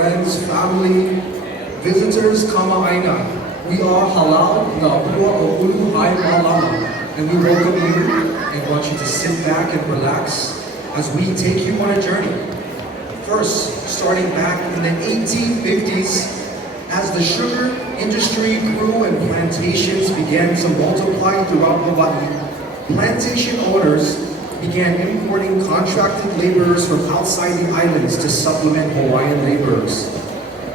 friends, family, visitors, kamaaina. We are Halau, na uluhaimalama, and we welcome you and want you to sit back and relax as we take you on a journey. First, starting back in the 1850s, as the sugar industry grew and plantations began to multiply throughout Hawaii, plantation owners began importing contracted laborers from outside the islands to supplement Hawaiian laborers.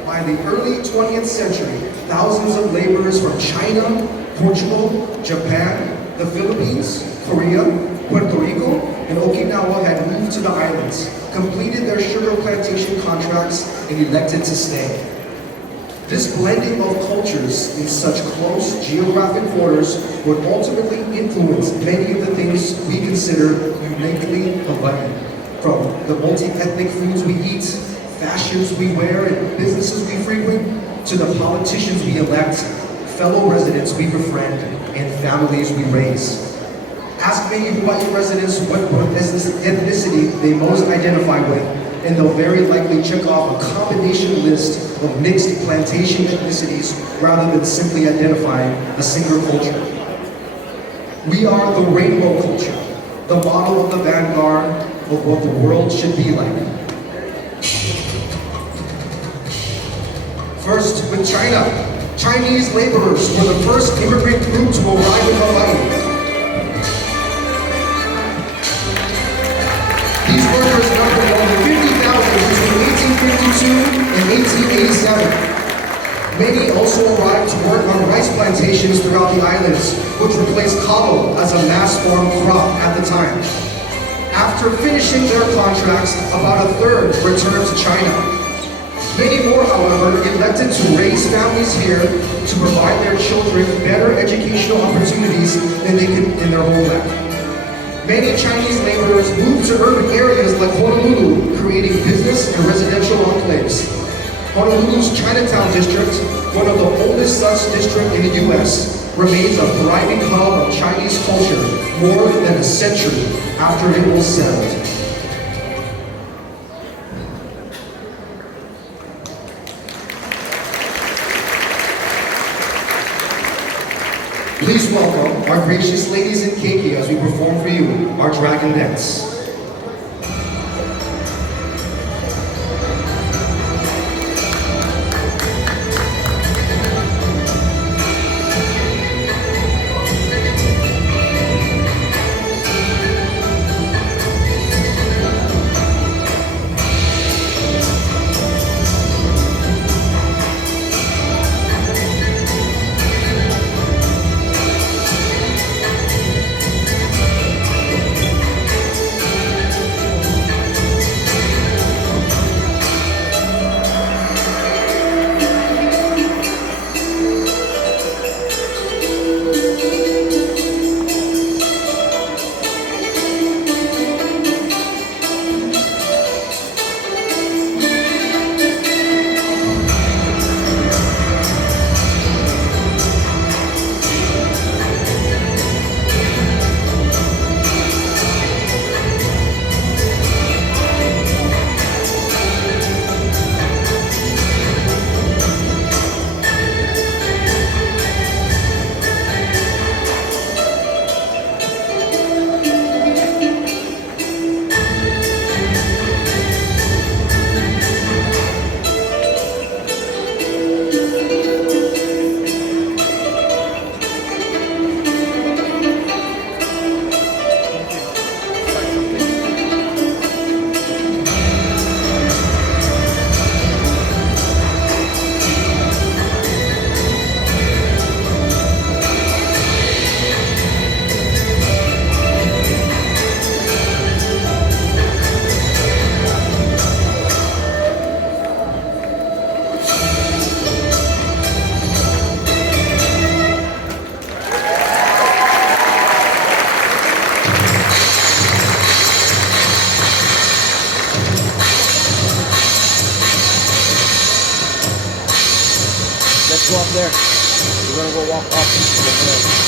By the early 20th century, thousands of laborers from China, Portugal, Japan, the Philippines, Korea, Puerto Rico, and Okinawa had moved to the islands, completed their sugar plantation contracts, and elected to stay. This blending of cultures in such close geographic borders would ultimately influence many of the things we consider uniquely Hawaiian. From the multi-ethnic foods we eat, fashions we wear, and businesses we frequent, to the politicians we elect, fellow residents we befriend, and families we raise. Ask many Hawaii residents what ethnicity they most identify with, and they'll very likely check off a combination list of mixed plantation ethnicities rather than simply identifying a single culture. We are the rainbow culture, the model of the vanguard of what the world should be like. First, with China. Chinese laborers were the first immigrant group to arrive in Hawaii. These workers numbered more than 50,000 between 1852 and 1887. Many also arrived to work on rice plantations throughout the islands, which replaced kalo as a mass farm crop at the time. After finishing their contracts, about a third returned to China. Many more, however, elected to raise families here to provide their children better educational opportunities than they could in their homeland. Many Chinese laborers moved to urban areas like Honolulu, creating business and residential enclaves. Honolulu's Chinatown district, one of the oldest such districts in the U.S., remains a thriving hub of Chinese culture more than a century after it was settled. Please welcome our gracious ladies in keiki as we perform for you our dragon dance. Let's go up there. We're gonna go walk up over there.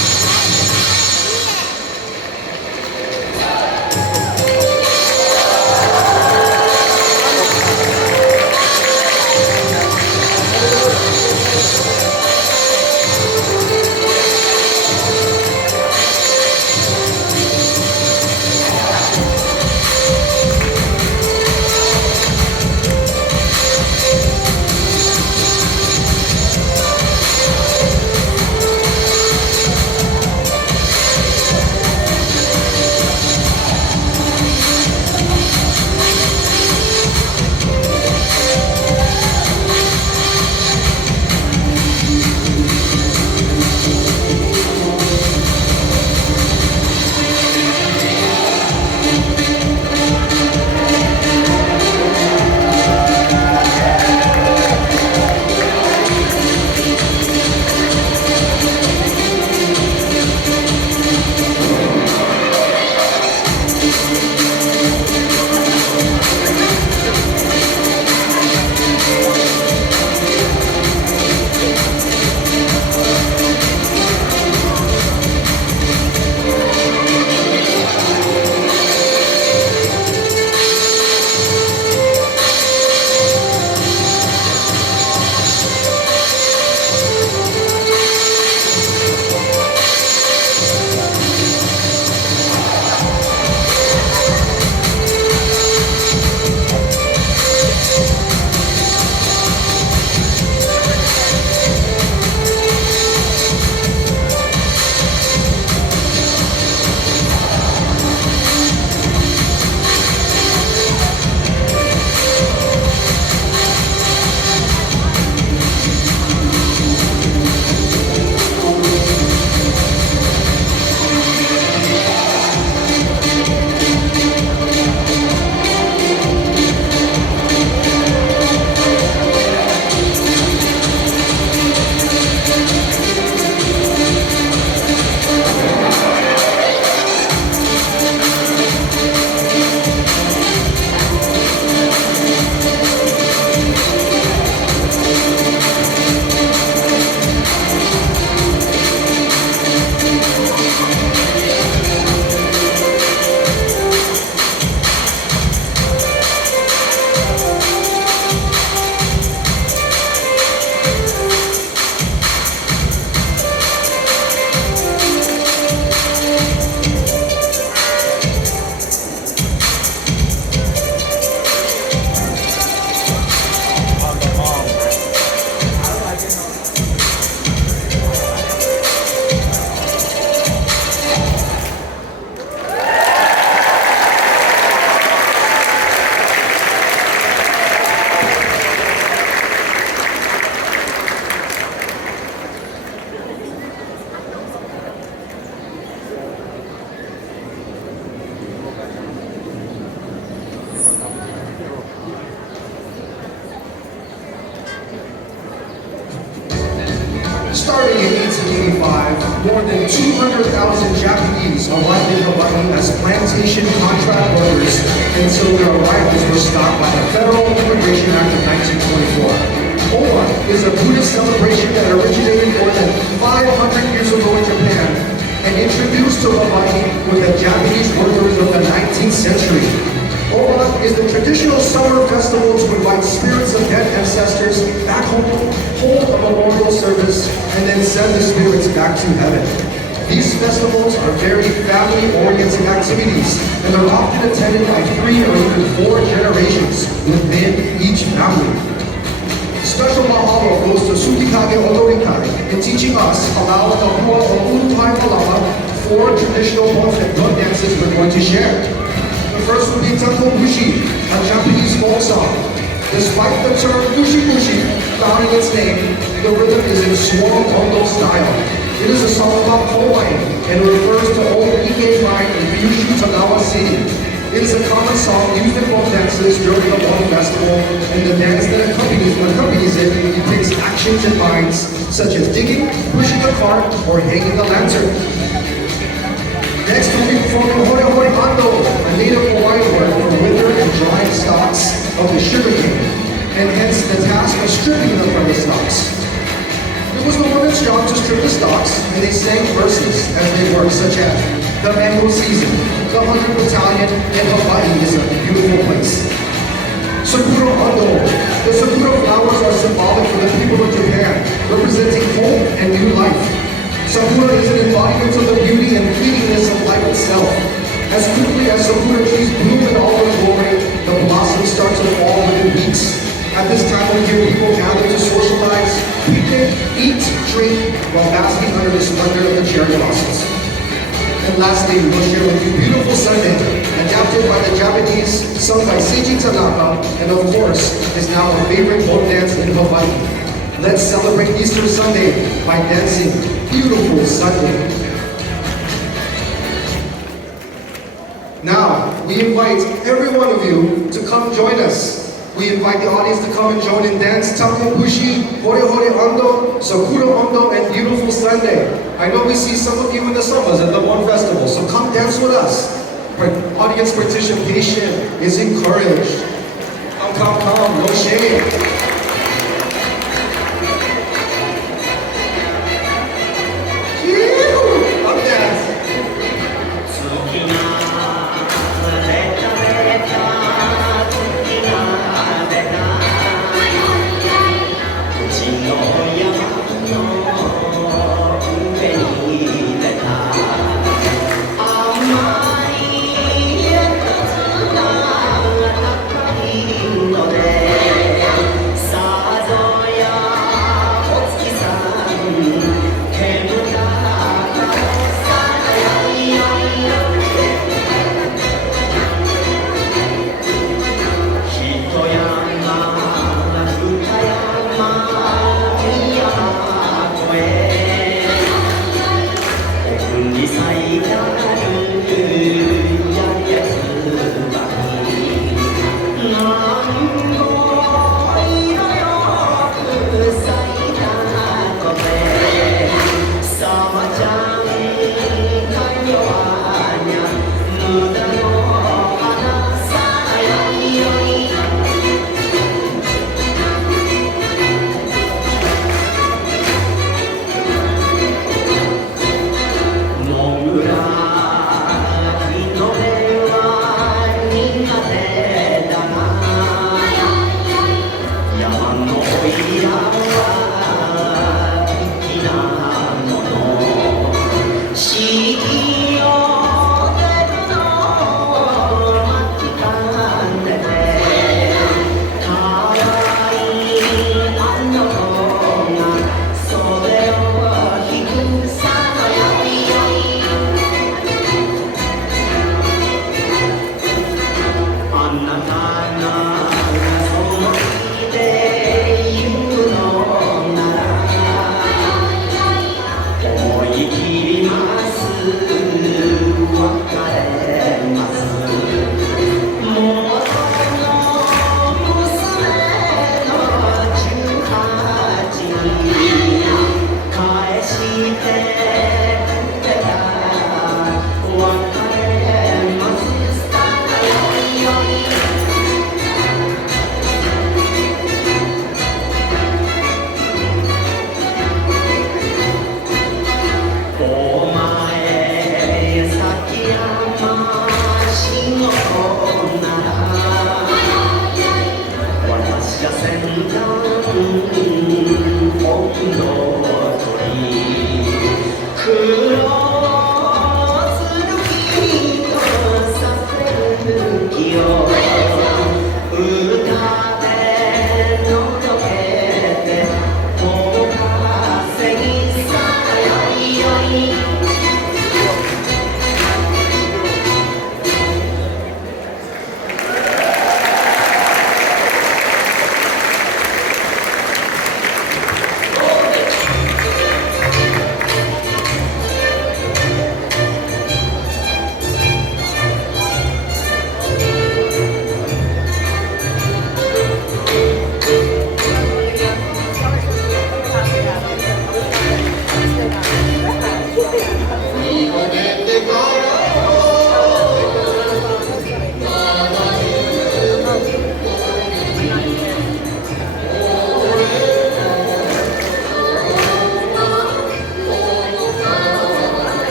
Starting in 1885, more than 200,000 Japanese arrived in Hawaii as plantation contract workers until their arrivals were stopped by the Federal Immigration Act of 1924. Owa is a Buddhist celebration that originated more than 500 years ago in Japan and introduced to Hawaii with the Japanese workers of the 19th century. Owa is the traditional summer festival to invite spirits of dead ancestors back home, hold a memorial service, and then send the spirits back to heaven. These festivals are very family-oriented activities and are often attended by 3 or even 4 generations within each family. Special mahalo goes to Sukikage Odorikai in teaching us Halau, Kapua, or uluhaimalama, 4 traditional folk and drum dances we're going to share. The first would be Temple Bushi, a Japanese folk song. Despite the term Bushi Bushi found in its name, the rhythm is in Swan Ondo style. It is a song about Hawaiian and refers to old Ike mine in Kyushu, Tagawa City. It is a common song used in folk dances during the Bon Festival, and the dance that accompanies it depicts actions and minds such as digging, pushing a cart, or hanging a lantern. Next we'll be performing Hore Hore Ando, a native Hawaiian word for withered and drying stalks of the sugarcane, and hence the task of stripping them from the stalks. It was the women's job to strip the stalks, and they sang verses as they worked, such as the mango season, the 100th Battalion, and Hawaii is a beautiful place. Sakura Ando. The sakura flowers are symbolic for the people of Japan, representing hope and new life. Sakura is an embodiment of the beauty and fleetingness of life itself. As quickly as sakura trees bloom in all their glory, the blossoms start to fall within weeks. At this time of year, people gather to socialize, picnic, eat, drink, while basking under the splendor of the cherry blossoms. And lastly, we will share with you Beautiful Sunday, adapted by the Japanese, sung by Seiji Tanaka, and of course, is now a favorite folk dance in Hawaii. Let's celebrate Easter Sunday by dancing Beautiful Sunday. Now, we invite every one of you to come join us. We invite the audience to come and join in dance Tamu Bushi, Hore Hore Ando, Sakura Ando, and Beautiful Sunday. I know we see some of you in the summers at the One Festival, so come dance with us. Audience participation is encouraged. Come, no shame.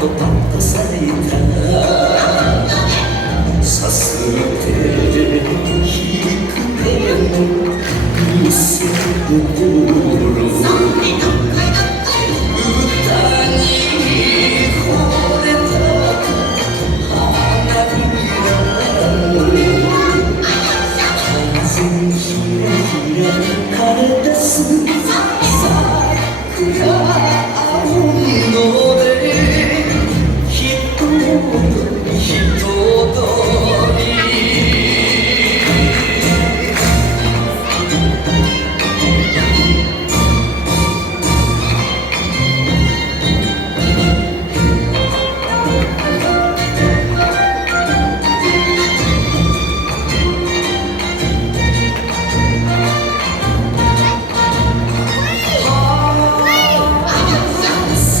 とパッと咲いたさすって引く手の見せ心歌に惚れた花びらの風にひらひら枯れ出す桜青いので人通り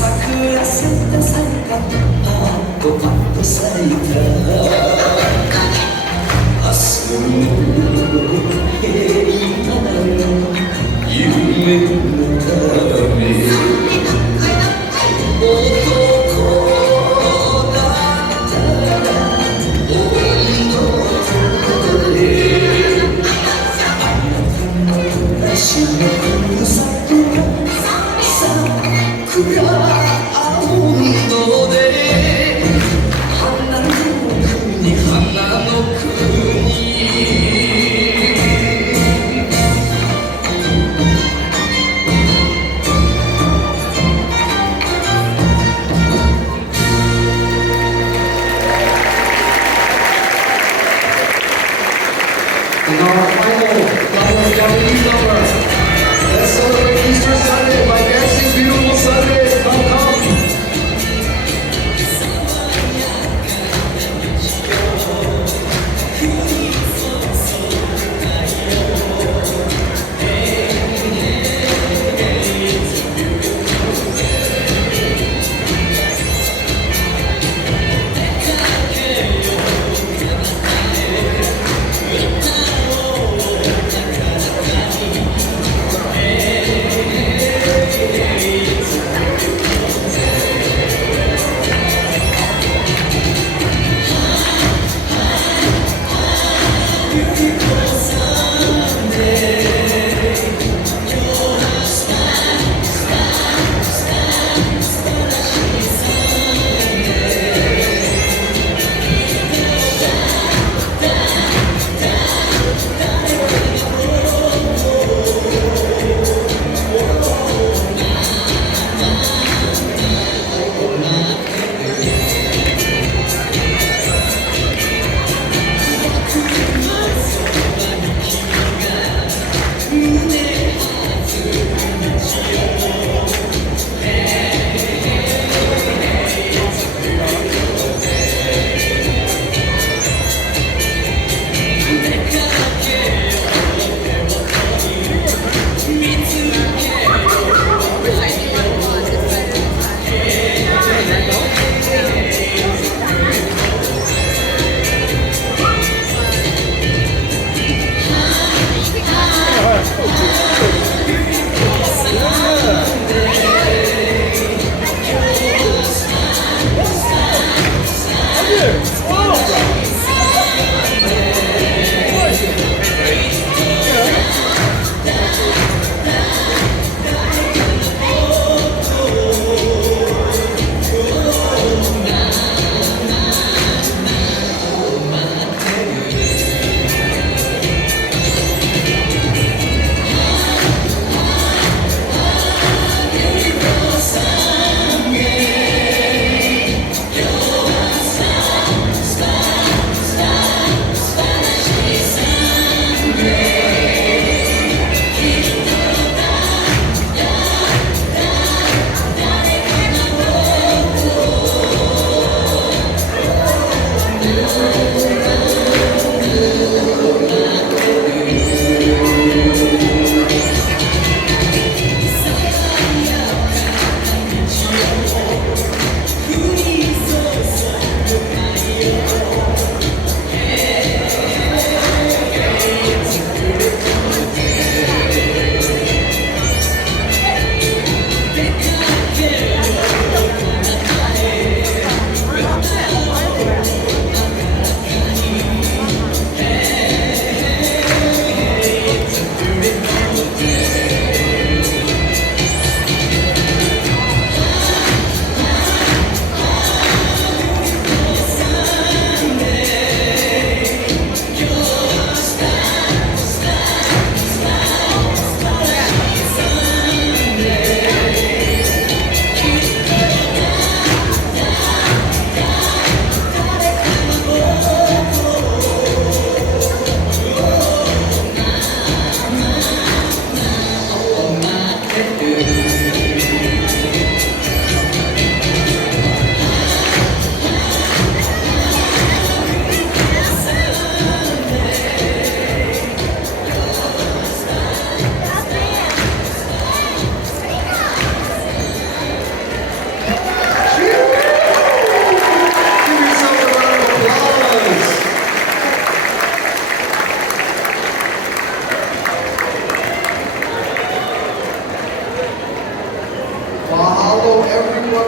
桜咲いた咲いたパッと咲いた明日の平和の夢のため男だったら女とれあなたの足のふるさとは桜青いので花の国花の国And our final Japanese number. Let's celebrate Easter Sunday by dancing beautiful Sunday. Come, come. Okay.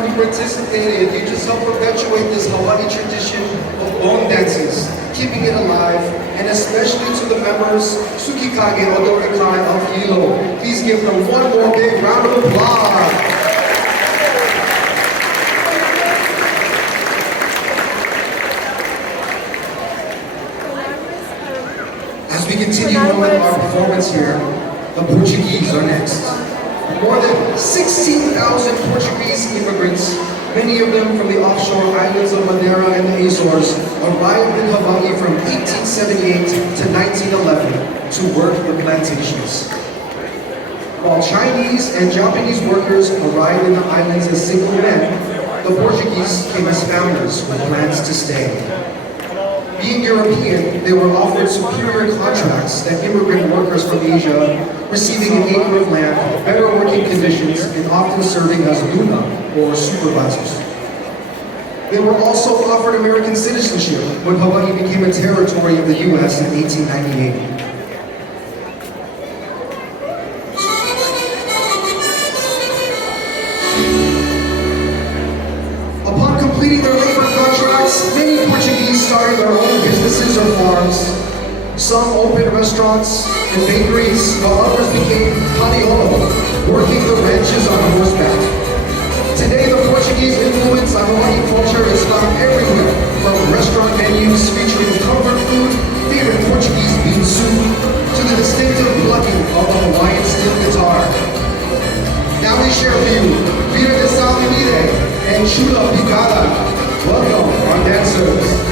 everyone who participated. You just helped perpetuate this Hawaii tradition of bone dances, keeping it alive, and especially to the members, Tsukikage Odorikai of Hilo. Please give them one more big round of applause. As we continue on with our performance here, the Portuguese are next. More than 16,000 Portuguese immigrants, many of them from the offshore islands of Madeira and the Azores, arrived in Hawaii from 1878 to 1911 to work the plantations. While Chinese and Japanese workers arrived in the islands as single men, the Portuguese came as founders with plans to stay. Being European, they were offered superior contracts than immigrant workers from Asia, receiving an acre of land, better working conditions, and often serving as luna, or supervisors. They were also offered American citizenship when Hawaii became a territory of the U.S. in 1898. Upon completing their labor contracts, many Portuguese started their own businesses or farms. Some opened restaurants and bakeries, while others became paniolo, working the ranches on horseback. Today, the Portuguese influence on Hawaiian culture is found everywhere, from restaurant menus featuring comfort food, favorite Portuguese bean soup, to the distinctive plucking of a Hawaiian steel guitar. Now we share for you Vira de Salmonide and Chula Picada. Welcome, our dancers.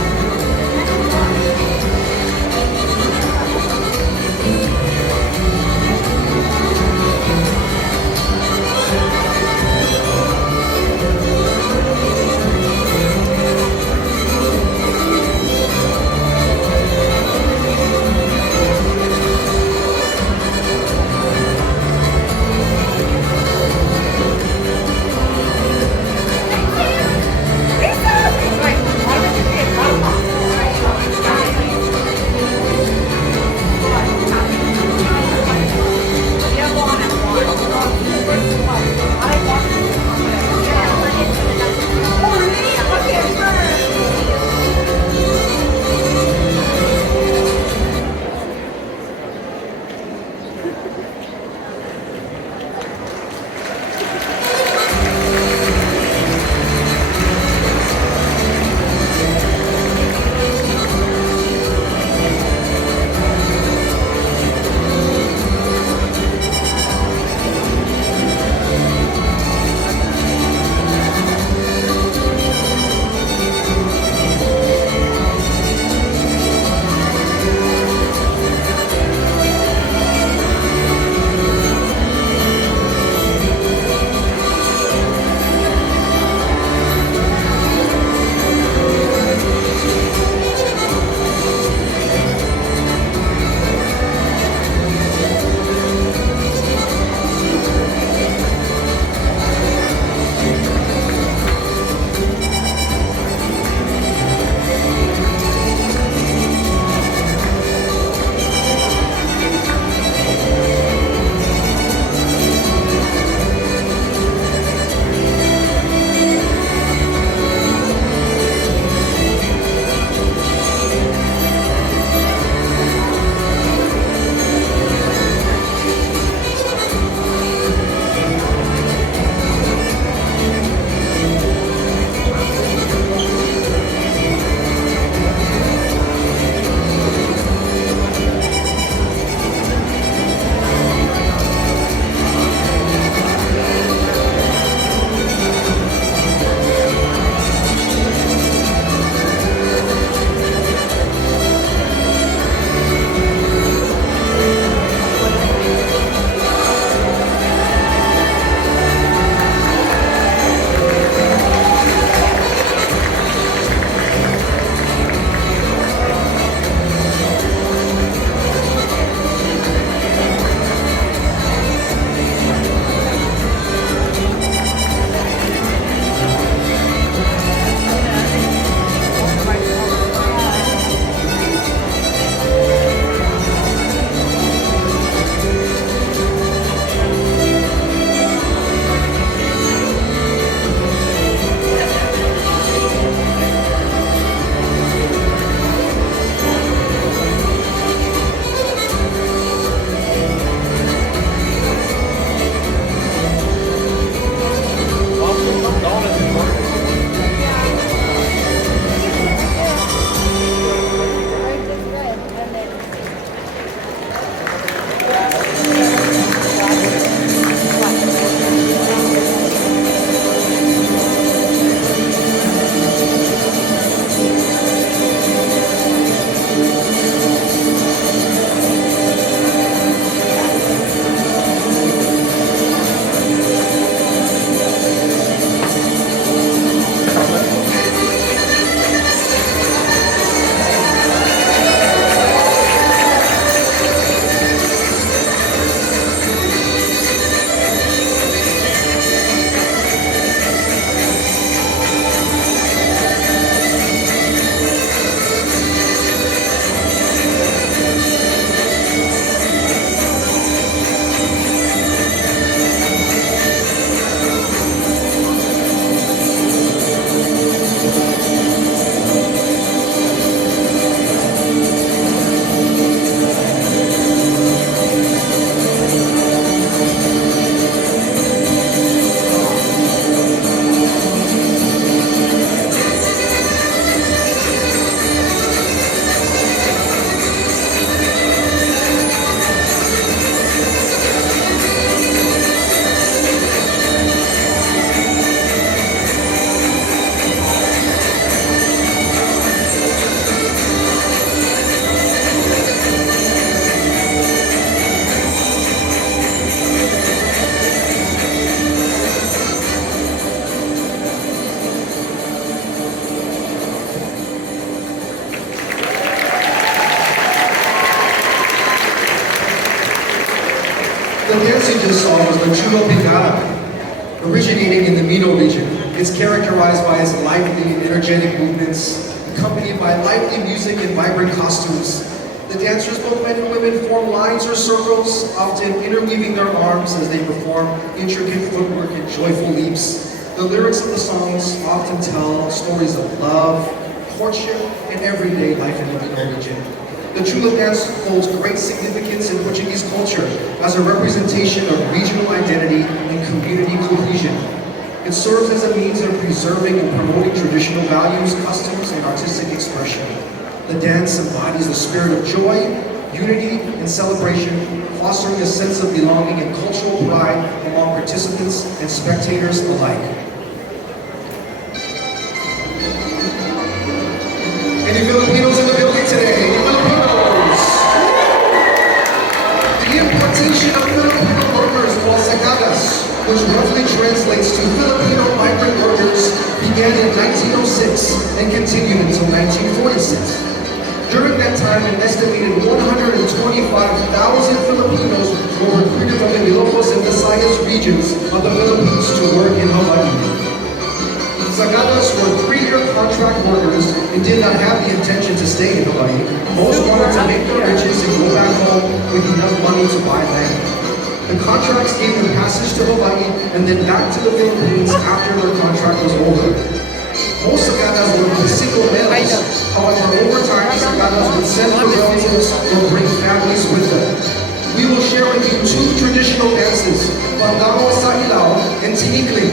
The dance you just saw was the Chulo Pingara, originating in the Mino region. It's characterized by its lively and energetic movements, accompanied by lively music and vibrant costumes. The dancers, both men and women, form lines or circles, often interweaving their arms as they perform intricate footwork and joyful leaps. The lyrics of the songs often tell stories of love, courtship, and everyday life in the Mino region. The Chula dance holds great significance in Portuguese culture as a representation of regional identity and community cohesion. It serves as a means of preserving and promoting traditional values, customs, and artistic expression. The dance embodies the spirit of joy, unity, and celebration, fostering a sense of belonging and cultural pride among participants and spectators alike. Any Filipinos in the building today? Any Filipinos? The importation of Filipino workers called sagadas, which roughly translates to Filipino migrant workers, began in 1906 and continued until 1946. During that time, an estimated 125,000 Filipinos were recruited from the Ilocos and Visayas regions of the Philippines to work in Hawaii. Sagadas were 3-year contract workers and did not have the intention to stay in Hawaii. Most wanted to make their riches and go back home with enough money to buy land. The contracts gave them passage to Hawaii and then back to the Philippines after their contract was over. Most Sagadas were single males. However, over time, Sagadas would send their relatives or bring families with them. We will share with you 2 traditional dances, Bandamo sa Halau and Tinikling.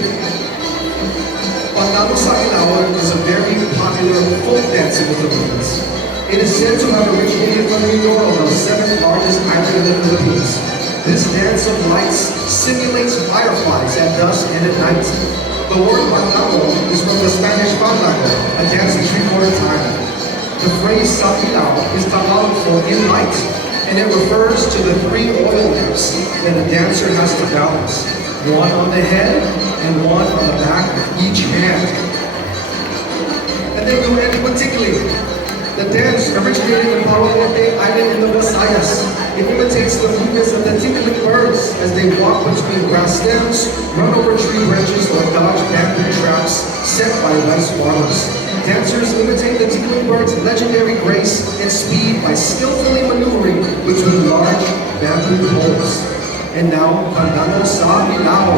Bandamo sa Halau is a very popular folk dance in the Philippines. It is said to have originated from Mindoro, the 7th largest island in the Philippines. This dance of lights simulates fireflies at dusk and at night. The word bandamo is from the Spanish bandago, a dance in 3/4 time. The phrase sa Halau is Tagalog for in light, and it refers to the 3 oil lamps that a dancer has to balance. One on the head and one on the back of each hand. And then we'll end with tickling. The dance originated in Portuguese island in the Visayas. It imitates the movements of the tickling birds as they walk between grass stems, run over tree branches, or dodge bamboo traps set by rice farmers. Dancers imitate the tickling birds' legendary grace and speed by skillfully maneuvering between large bamboo poles. And now, Bandamo sa Halau.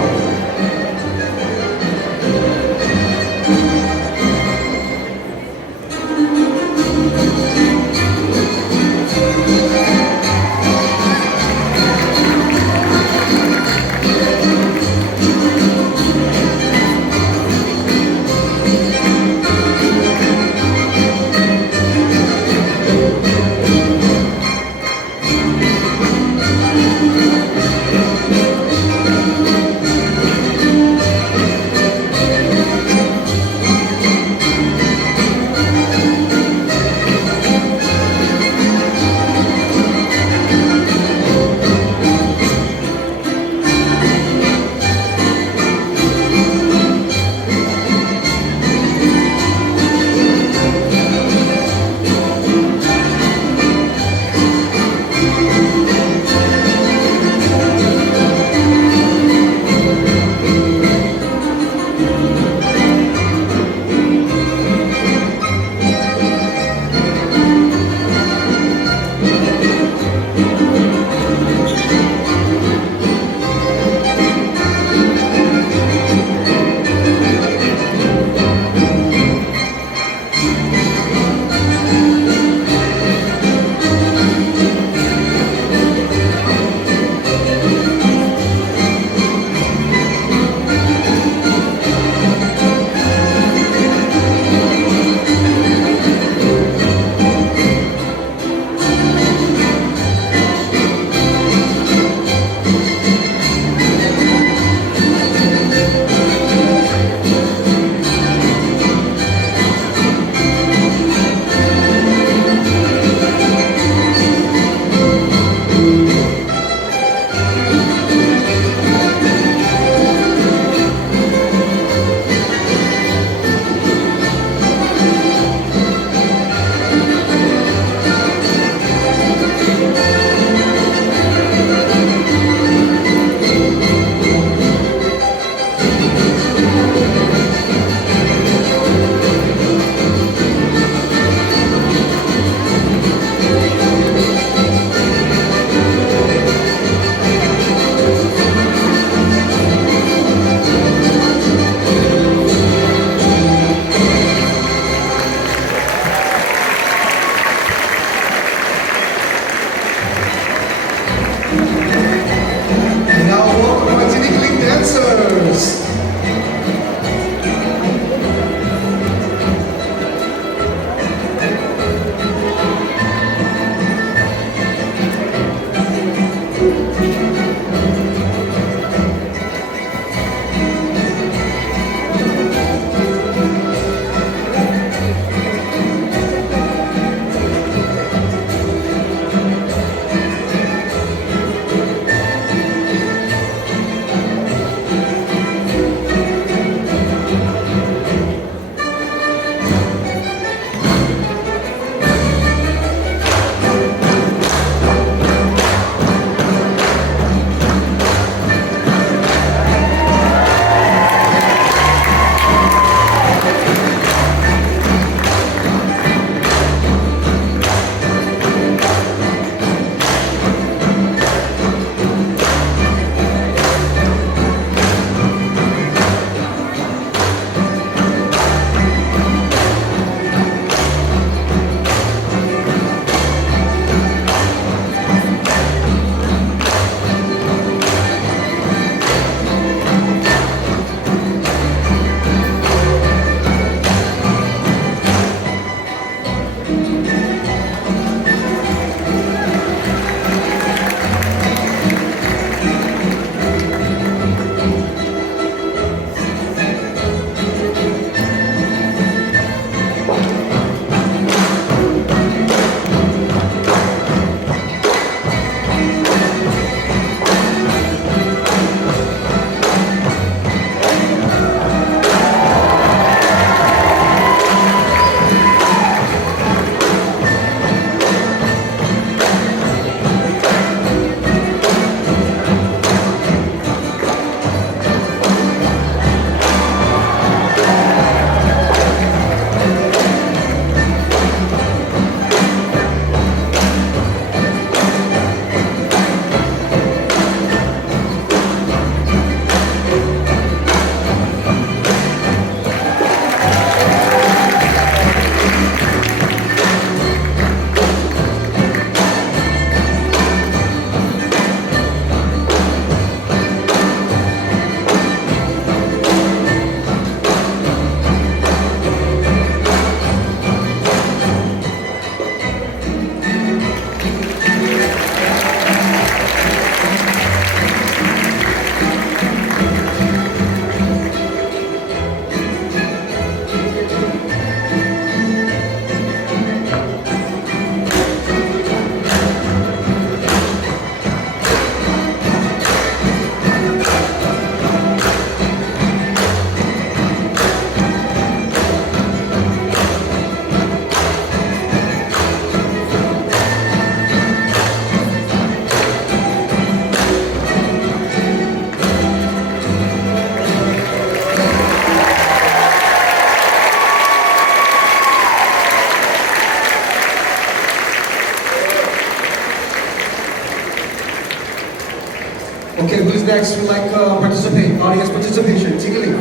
Okay, who's next? Who like participate? Audience participation. Tingling.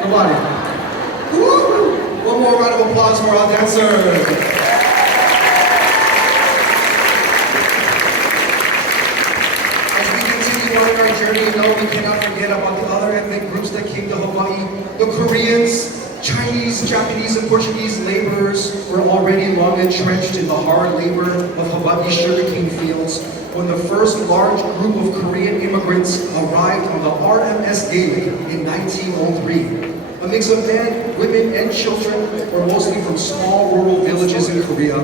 Nobody. Woo! One more round of applause for our dancers. As we continue on our journey, no, we cannot forget about the other ethnic groups that came to Hawaii. The Koreans, Chinese, Japanese, and Portuguese laborers were already long entrenched in the hard labor of Hawaii's sugarcane fields when the first large group of Korean immigrants arrived on the RMS Gaelic in 1903. A mix of men, women, and children were mostly from small rural villages in Korea.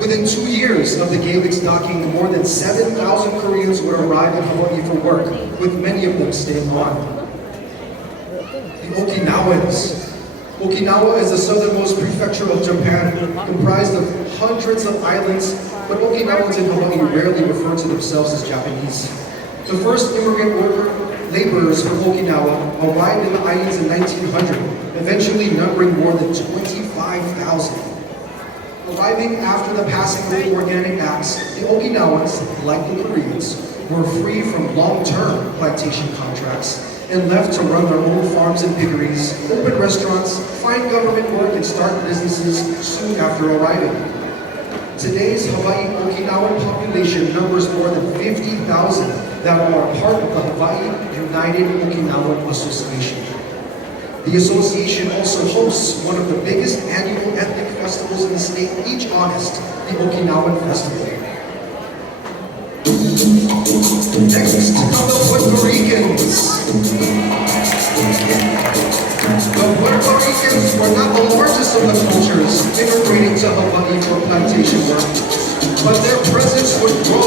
Within 2 years of the Gaelic's docking, more than 7,000 Koreans would arrive in Hawaii for work, with many of them staying on. The Okinawans. Okinawa is the southernmost prefecture of Japan, comprised of hundreds of islands, but Okinawans in Hawaii rarely refer to themselves as Japanese. The first immigrant laborers from Okinawa arrived in the islands in 1900, eventually numbering more than 25,000. Arriving after the passing of the Organic Acts, the Okinawans, like the Koreans, were free from long-term plantation contracts and left to run their own farms and piggeries, open restaurants, find government work, and start businesses soon after arriving. Today's Hawaii Okinawan population numbers more than 50,000 that are part of the Hawaii United Okinawan Association. The association also hosts one of the biggest annual ethnic festivals in the state each August, the Okinawan Festival. Next come the Puerto Ricans. The Puerto Ricans were not the largest of the cultures immigrating to Hawaii for plantation work, but their presence would grow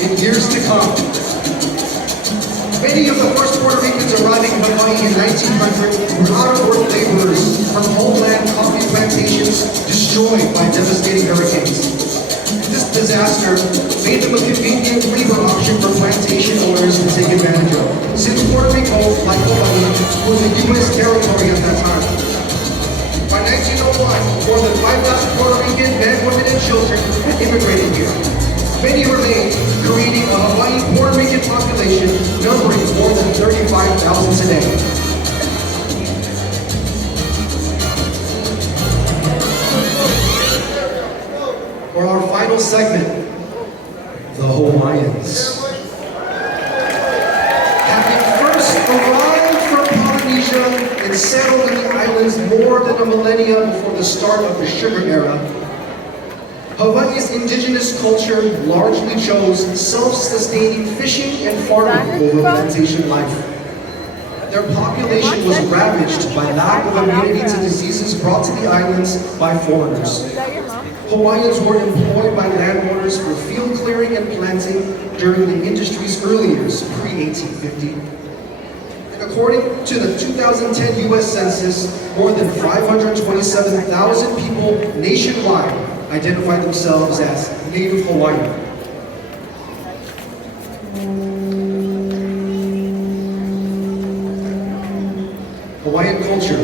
in years to come. Many of the first Puerto Ricans arriving in Hawaii in 1900 were out-of-work laborers from homeland coffee plantations destroyed by devastating hurricanes. This disaster made them a convenient labor option for plantation owners to take advantage of, since Puerto Rico, like Hawaii, was a U.S. territory at that time. By 1901, more than 5,000 Puerto Rican men, women, and children had immigrated here. Many remained, creating a Hawaii Puerto Rican population numbering more than 35,000 today. For our final segment, the Hawaiians. Having first arrived from Polynesia and settled in the islands more than a millennia before the start of the sugar era, Hawaii's indigenous culture largely chose self-sustaining fishing and farming over plantation life. Their population was ravaged by lack of immunity to diseases brought to the islands by foreigners. Hawaiians were employed by landowners for field clearing and planting during the industry's early years, pre-1850. And according to the 2010 U.S. Census, more than 527,000 people nationwide identify themselves as Native Hawaiian. Hawaiian culture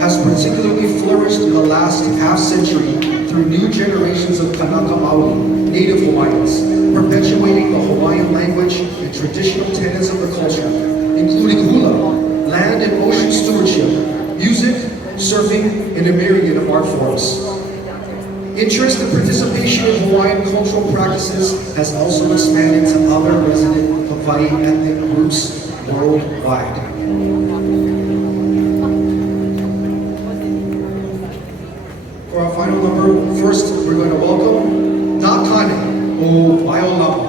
has particularly flourished in the last half-century through new generations of Kanaka Maoli, Native Hawaiians, perpetuating the Hawaiian language and traditional tenets of the culture, including hula, land and ocean stewardship, music, surfing, and a myriad of art forms. Interest and participation in Hawaiian cultural practices has also expanded to other resident Hawaii ethnic groups worldwide. For our final number, first we're going to welcome Nakane uluhaimalama.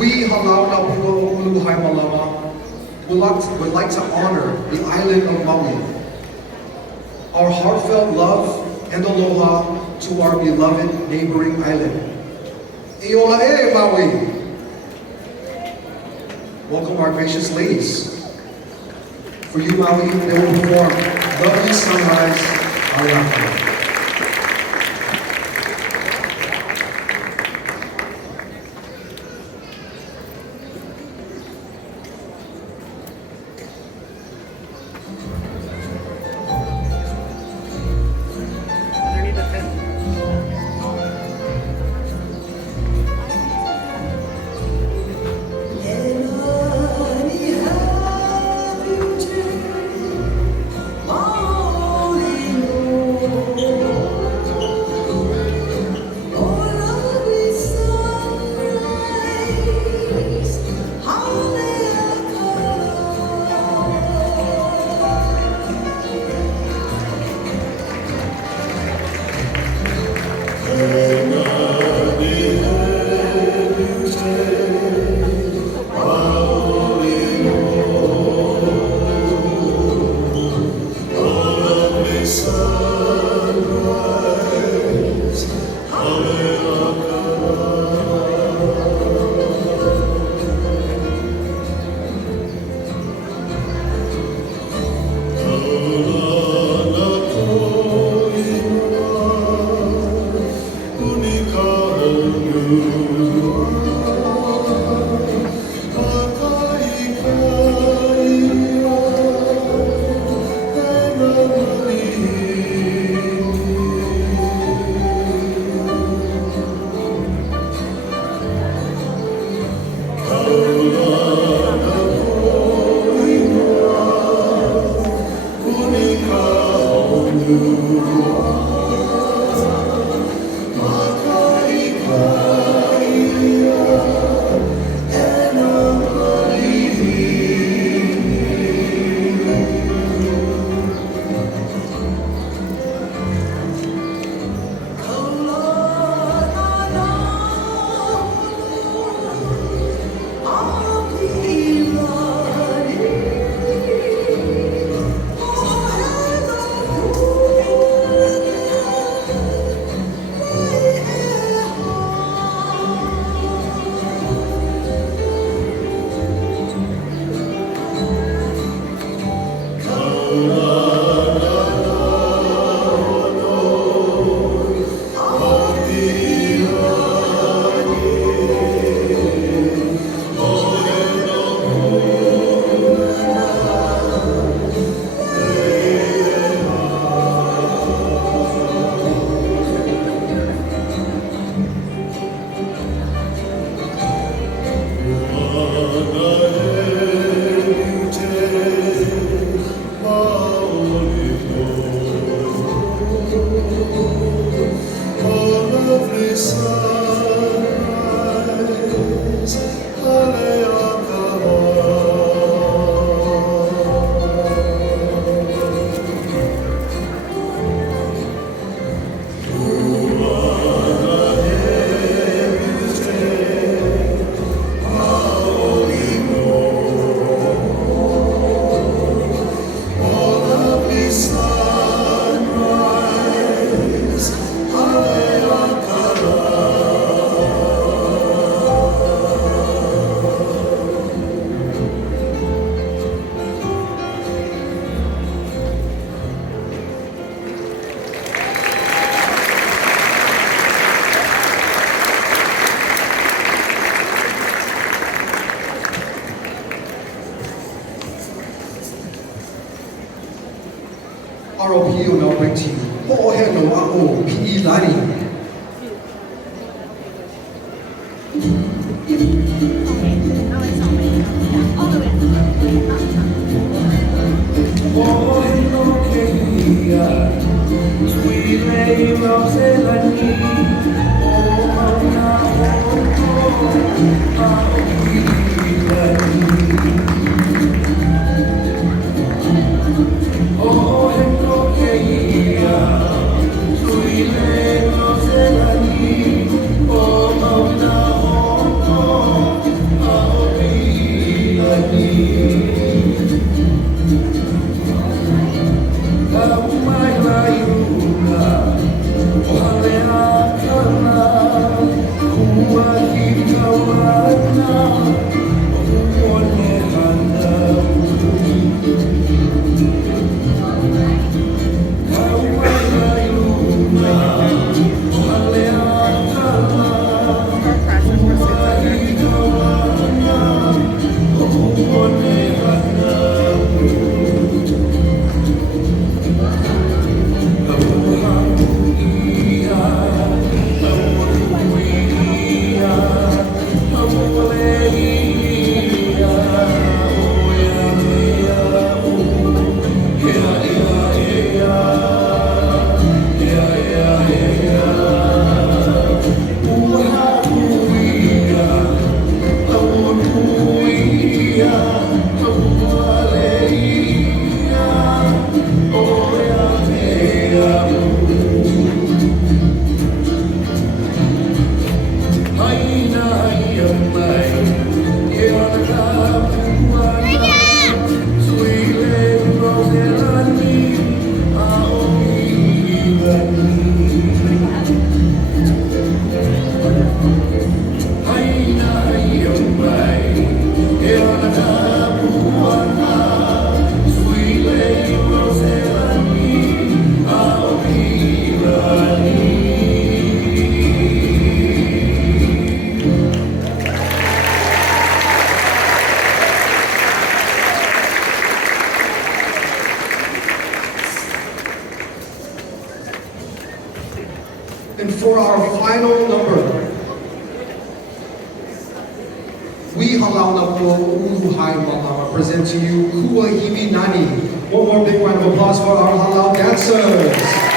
We, Halau na uluhaimalama, would like to honor the island of Maui. Our heartfelt love and aloha to our beloved neighboring island. Iola e Maui! Welcome our gracious ladies. For you, Maui, they will perform Lovely Sunrise Ariako. Oh ROP will now bring to you Ho'ohe Pi'i Lani. Sweet lady, love, say, I And for our final number, we Halau na po uluhaimalama present to you Kuahimi Nani. One more big round of applause for our Halau dancers.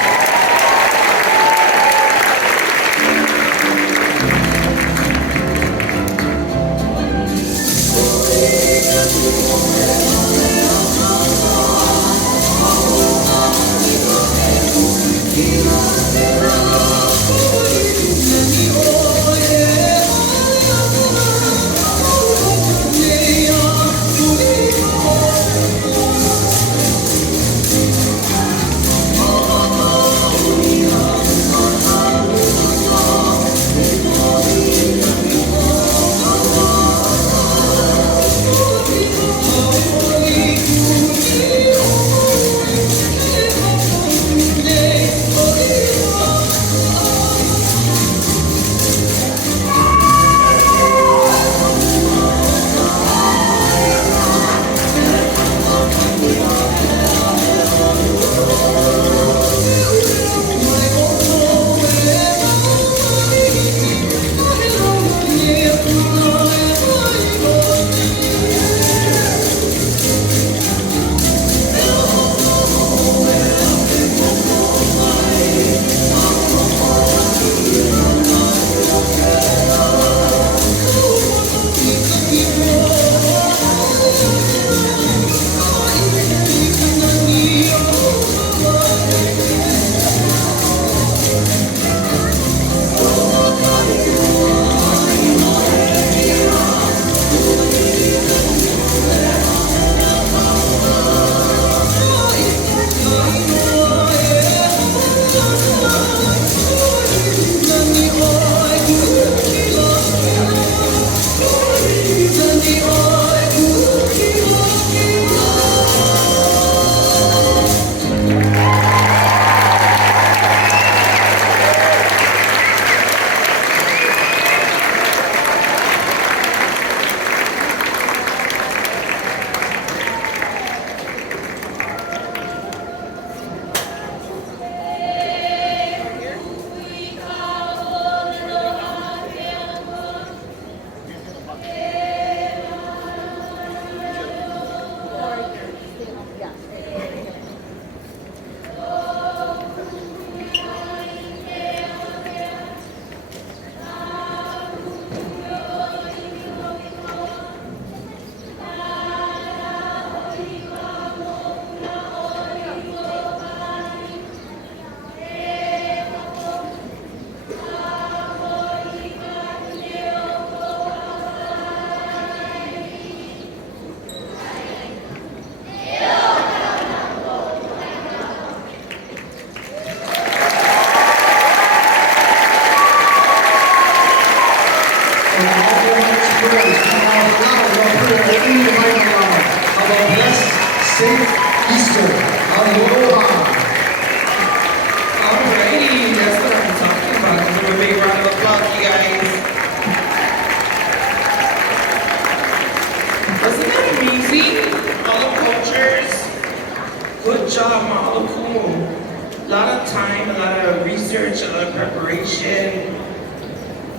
research, a lot of preparation,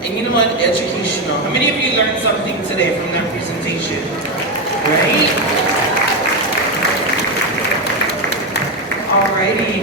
and you know what, educational. How many of you learned something today from that presentation? Right? Alrighty.